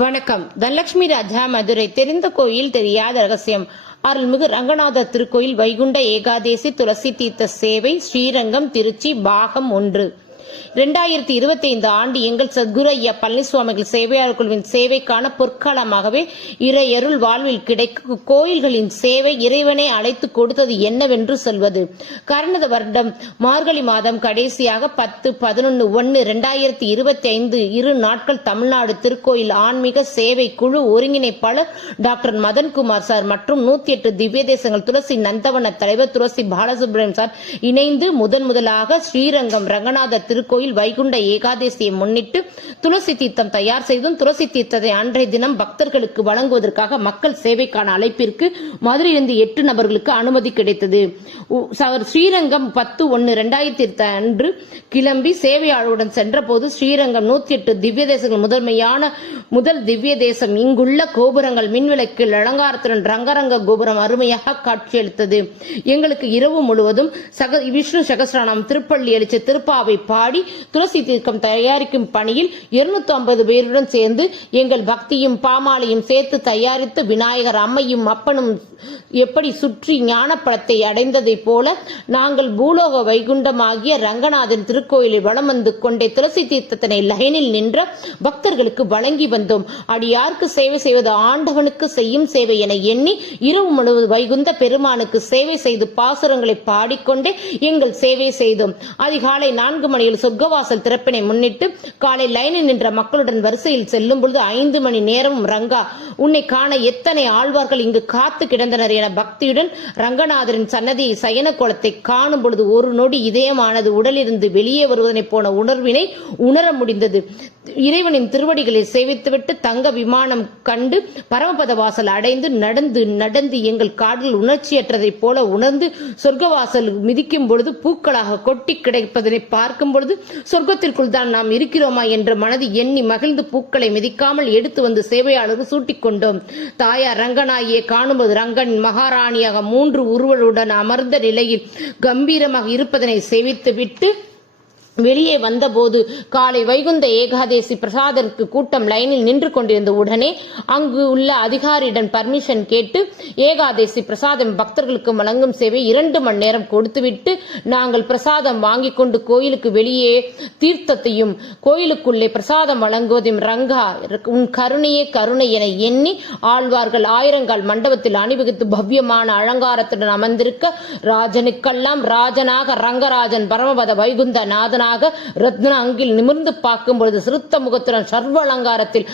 வணக்கம். தனலட்சுமி ராஜா, மதுரை. தெரிந்த கோயில், தெரியாத ரகசியம். அருள்மிகு ரங்கநாதர் திருக்கோயில் வைகுண்ட ஏகாதேசி துளசி தீர்த்த சேவை, ஸ்ரீரங்கம், திருச்சி. பாகம் 1. 2025 ஆண்டு எங்கள் சத்குரு ஐயா பழனிசுவாமிகள் சேவையாளர் குழுவின் சேவைக்கான பொற்காலமாகவே இறையருள் வாழ்வில் கிடைக்கும் கோயில்களின் சேவை இறைவனை அழைத்து கொடுத்தது என்னவென்று சொல்வது. கடந்த வருடம் மார்கழி மாதம் கடைசியாக 10-11-1-2025 2 நாட்கள் தமிழ்நாடு திருக்கோயில் ஆன்மீக சேவை குழு ஒருங்கிணைப்பாளர் டாக்டர் மதன்குமார் சார் மற்றும் 108 திவ்ய தேசங்கள் துளசி நந்தவன தலைவர் துளசி பாலசுப்ரமணியம் சார் இணைந்து முதலாக ஸ்ரீரங்கம் ரங்கநாதர் திருக்கோயில் வைகுண்ட ஏகாதசியை முன்னிட்டு துளசி தீர்த்தம் தயார் செய்தும் துளசி தீர்த்தத்தை அன்றைய தினம் பக்தர்களுக்கு வழங்குவதற்காக மக்கள் சேவைக்கான அழைப்பிற்கு மதுரையிலிருந்து 8 நபர்களுக்கு அனுமதி கிடைத்தது. ஸ்ரீரங்கம் 10-1-2025 அன்று கிளம்பி சேவையாளருடன் சென்ற போது ஸ்ரீரங்கம் 108 திவ்ய தேசங்கள் முதல் திவ்ய தேசம். இங்குள்ள கோபுரங்கள் மின்விளக்கில் அலங்காரத்துடன் ரங்கரங்க கோபுரம் அருமையாக காட்சியளித்தது. எங்களுக்கு இரவு முழுவதும் விஷ்ணு சகஸ்ரநாமம், திருப்பள்ளி எழுச்சி, திருப்பாவை பாடி துளசி தீர்க்கம் தயாரிக்கும் பணியில் 250 பேருடன் சேர்ந்து எங்கள் பக்தியும் பாமாலையும் சேர்த்து தயாரித்து விநாயகர், அம்மையும் அப்பனும் எப்படி சுற்றி ஞானப்பழத்தை அடைந்ததை போல நாங்கள் பூலோக வைகுண்டமாகிய ரங்கநாதன் திருக்கோயிலில் வலம் வந்து கொண்டே துளசி தீர்த்தத்தினை லைனில் நின்ற பக்தர்களுக்கு வழங்கி வந்தோம். அடியாருக்கு சேவை செய்வது ஆண்டவனுக்கு செய்யும் சேவை என எண்ணி இரவு முழுவதும் வைகுந்த பெருமானுக்கு சேவை செய்து பாசுரங்களை பாடிக்கொண்டே எங்கள் சேவை செய்தோம். அதிகாலை 4 மணியில் சொர்க்கவாசல் திறப்பினை முன்னிட்டு காலை லைனில் நின்ற மக்களுடன் வரிசையில் செல்லும் பொழுது 5 மணி நேரமும் ரங்கா உன்னை காண எத்தனை ஆழ்வார்கள் இங்கு காத்து கிடந்தனர் என பக்தியுடன் ரங்கநாதரின் சன்னதியை சயன கோலத்தை காணும் பொழுது ஒரு நொடி இதயமானது உடலிருந்து வெளியே வருவதனை போன உணர்வினை உணர முடிந்தது. இறைவனின் திருவடிகளை சேவித்துவிட்டு தங்க விமானம் கண்டு பரமபத வாசல் அடைந்து நடந்து எங்கள் காடில் உணர்ச்சியற்றதை போல உணர்ந்து சொர்க்கவாசல் மிதிக்கும் பொழுது பூக்களாக கொட்டி கிடைப்பதனை பார்க்கும் பொழுது சொர்க்கத்திற்குள் தான் நாம் இருக்கிறோமா என்ற மனது எண்ணி மகிழ்ந்து பூக்களை மிதிக்காமல் எடுத்து வந்து சேவையாளருக்கு சூட்டிக் கொண்டோம். தாயார் ரங்கநாயை காணும்போது ரங்கன் மகாராணியாக 3 உருவலுடன் அமர்ந்த நிலையில் கம்பீரமாக இருப்பதனை சேவித்து விட்டு வெளியே வந்தபோது காலை வைகுந்த ஏகாதசி பிரசாதருக்கு கூட்டம் லைனில் நின்று கொண்டிருந்த உடனே அங்கு உள்ள அதிகாரியிடம் பர்மிஷன் கேட்டு ஏகாதசி பிரசாதம் பக்தர்களுக்கு வழங்கும் சேவை 2 மணி நேரம் கொடுத்துவிட்டு நாங்கள் பிரசாதம் வாங்கி கொண்டு கோயிலுக்கு வெளியே தீர்த்தத்தையும் கோயிலுக்குள்ளே பிரசாதம் வழங்குவதையும் ரங்கா உன் கருணையே கருணை என எண்ணி ஆழ்வார்கள் ஆயிரங்கால் மண்டபத்தில் அணிவகுத்து பவ்யமான அலங்காரத்துடன் அமர்ந்திருக்க ராஜனுக்கெல்லாம் ராஜனாக ரங்கராஜன் பரமபத வைகுந்த நாதன் ரத்ன அங்கில் நிமிர்ந்து பார்க்கும் பொழுது சிறுத்த முகத்துடன் சர்வ அலங்காரத்தில்